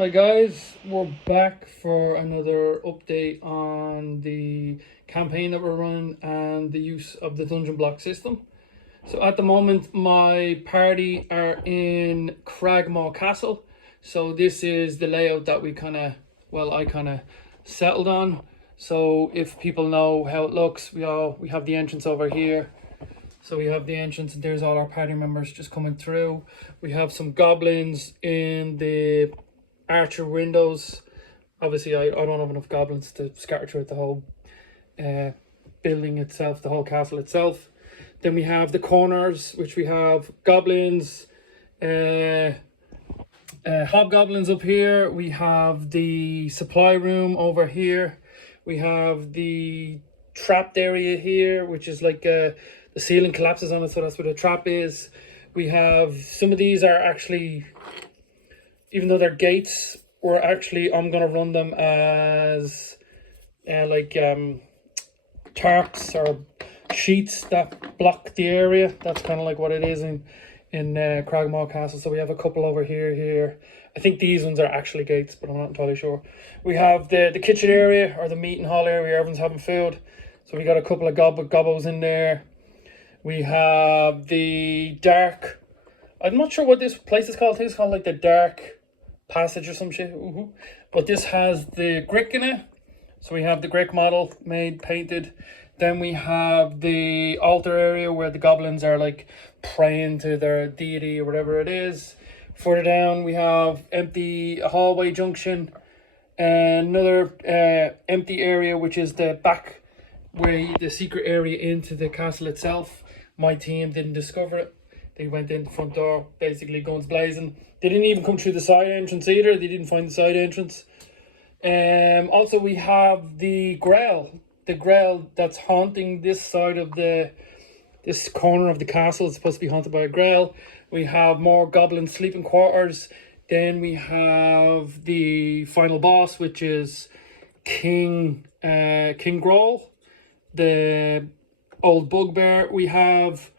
Hi guys, we're back for another update on the campaign that we're running and the use of the dungeon block system. So at the moment my party are in Cragmaw Castle. So this is the layout that I kind of settled on. So if people know how it looks, we have the entrance over here. So we have the entrance and there's all our party members just coming through. We have some goblins in the archer windows. Obviously I don't have enough goblins to scatter throughout the whole building itself, the whole castle itself. Then we have the corners, which we have goblins, hobgoblins up here. We have the supply room over here. We have the trapped area here, which is like the ceiling collapses on it, so that's what a trap is. We have some of these are actually, even though they're gates, I'm gonna run them as tarps or sheets that block the area. That's kind of like what it is in Cragmaw Castle. So we have a couple over here. I think these ones are actually gates, but I'm not entirely sure. We have the kitchen area, or the meeting hall area where everyone's having food. So we got a couple of gobbos in there. We have the dark, I'm not sure what this place is called. I think it's called like the dark passage or some shit. But this has the Grick in it. So we have the Grick model painted. Then we have the altar area where the goblins are like praying to their deity or whatever it is. Further down we have empty hallway junction, and another empty area, which is the back way, the secret area into the castle itself. My team didn't discover it. They went in the front door, basically guns blazing. They didn't even come through the side entrance either. They didn't find the side entrance. Also we have the Grail. The Grail that's haunting this side of this corner of the castle. It's supposed to be haunted by a Grail. We have more goblin sleeping quarters. Then we have the final boss, which is King Groll, the old bugbear. We have,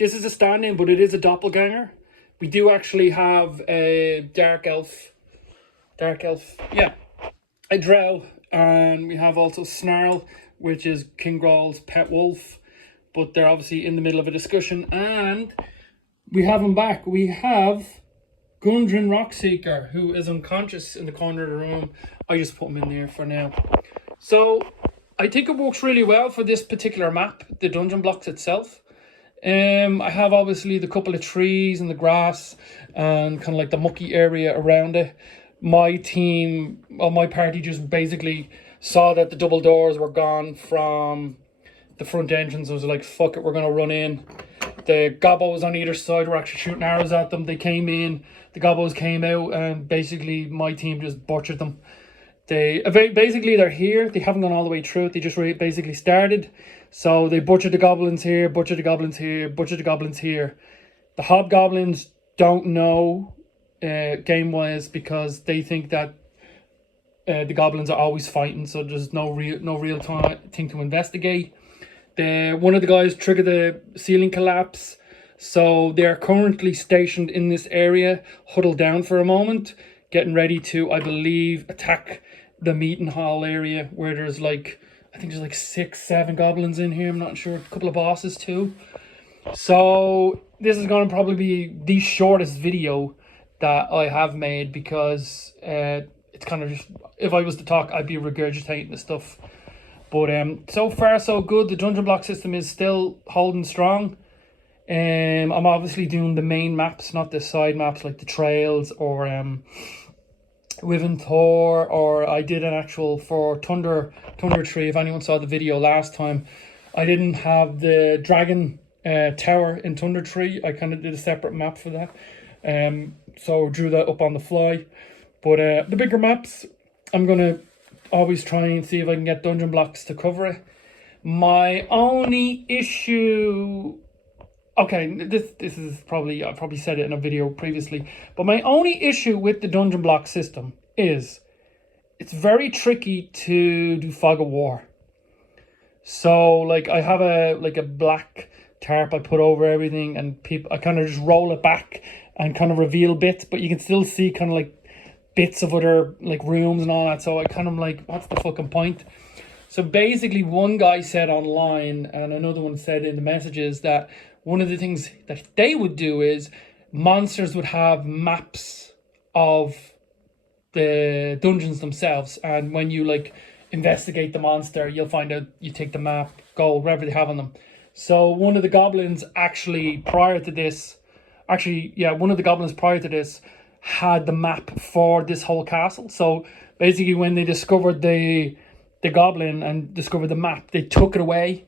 this is a stand-in, but it is a doppelganger. We do actually have a dark elf, yeah, a drow, and we have also Snarl, which is King Groll's pet wolf, but they're obviously in the middle of a discussion. And we have him back. We have Gundren Rockseeker, who is unconscious in the corner of the room. I just put him in there for now. So I think it works really well for this particular map, the dungeon blocks itself. I have obviously the couple of trees and the grass and kind of like the mucky area around it. My team, well, my party just basically saw that the double doors were gone from the front entrance. I was like, fuck it, we're going to run in. The gobbos on either side were actually shooting arrows at them. They came in, the gobbos came out, and basically my team just butchered them. They're here. They haven't gone all the way through it. They just basically started. So they butchered the goblins here, butchered the goblins here, butchered the goblins here. The hobgoblins don't know game-wise, because they think that the goblins are always fighting, so there's no real thing to investigate. One of the guys triggered the ceiling collapse, so they're currently stationed in this area, huddled down for a moment, getting ready to, I believe, attack the meeting hall area, where there's like, I think there's like 6-7 goblins in here. I'm not sure. A couple of bosses too. So this is going to probably be the shortest video that I have made, because it's kind of just, if I was to talk, I'd be regurgitating the stuff. But so far so good. The dungeon block system is still holding strong. I'm obviously doing the main maps, not the side maps like the trails or Wyvern Thor, or I did an actual for Thunder Tree. If anyone saw the video last time, I didn't have the dragon tower in Thunder Tree. I kind of did a separate map for that, so drew that up on the fly. But the bigger maps, I'm gonna always try and see if I can get dungeon blocks to cover it. My only issue, okay, this is probably, I probably said it in a video previously, but my only issue with the dungeon block system is it's very tricky to do fog of war. So like I have a black tarp I put over everything, and I kind of just roll it back and kind of reveal bits, but you can still see kind of like bits of other like rooms and all that. So I kind of like, what's the fucking point? So basically, one guy said online, and another one said in the messages, that one of the things that they would do is monsters would have maps of the dungeons themselves, and when you like investigate the monster, you'll find out, you take the map, gold, whatever they have on them. So one of the goblins actually prior to this, one of the goblins prior to this had the map for this whole castle. So basically, when they discovered the goblin and discovered the map, they took it away.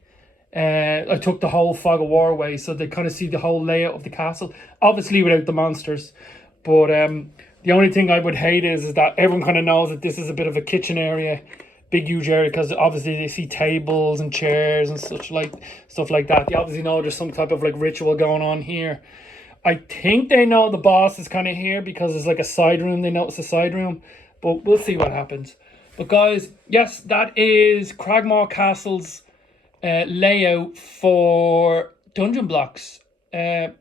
I took the whole fog of war away, so they kind of see the whole layout of the castle. Obviously, without the monsters, but the only thing I would hate is that everyone kind of knows that this is a bit of a kitchen area, big huge area, because obviously they see tables and chairs and stuff like that. They obviously know there's some type of like ritual going on here. I think they know the boss is kind of here because there's like a side room. They notice a side room, but we'll see what happens. But guys, yes, that is Cragmaw Castle's layout for dungeon blocks.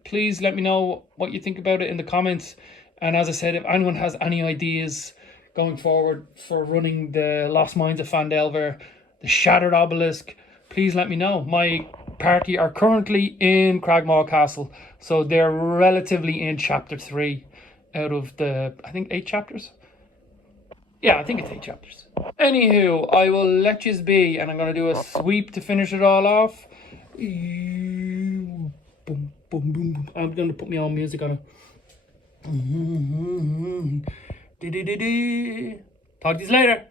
Please let me know what you think about it in the comments. And as I said, if anyone has any ideas going forward for running the Lost Mines of Phandelver, the Shattered Obelisk, please let me know. My party are currently in Cragmaw Castle, so they're relatively in chapter 3 out of the, I think, 8 chapters. Yeah, I think it's 8 chapters. Anywho, I will let yous be, and I'm going to do a sweep to finish it all off. Boom, boom, boom, boom. I'm going to put my own music on it. Talk to you later.